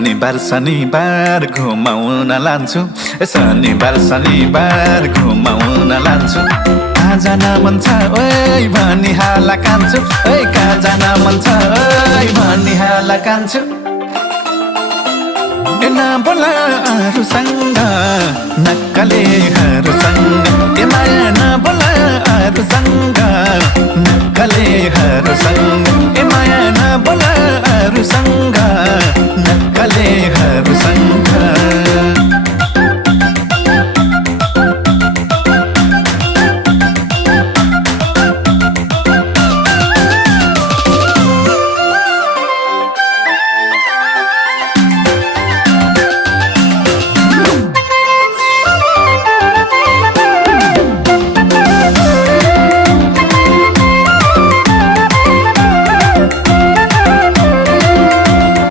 शनिबार घुमाउन लान्छु शनिबार घुमाउन लान्छु कहाँ जान मन छ ओइ भनी हाला कान्छु ओइ कहाँ जान मन छ ओइ भनी हाला कान्छु बोला अरूसँग नक्कलेहरूसँग माया नबोला अरूसँग नक्कलेहरूसँग माया नबोला अरूसँग